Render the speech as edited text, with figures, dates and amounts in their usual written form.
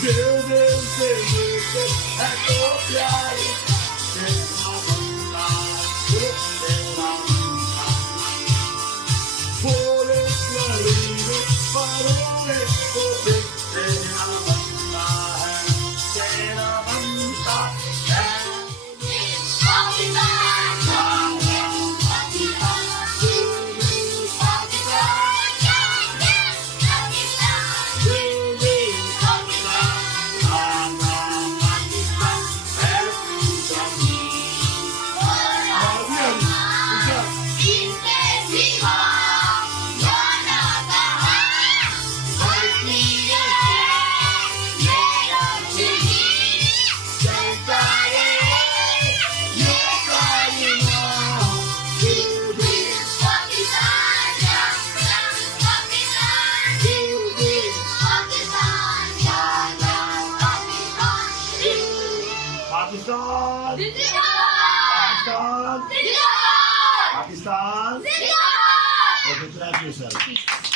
दिल दिल से मिलके है तो प्यार तेरा बंदा तेरा बंदा पुलिस लड़ी में परोले तो तेरा बंदा है तेरा बंदा है Pakistan! Pakistan! Pakistan! Pakistan! Congratulate yourself.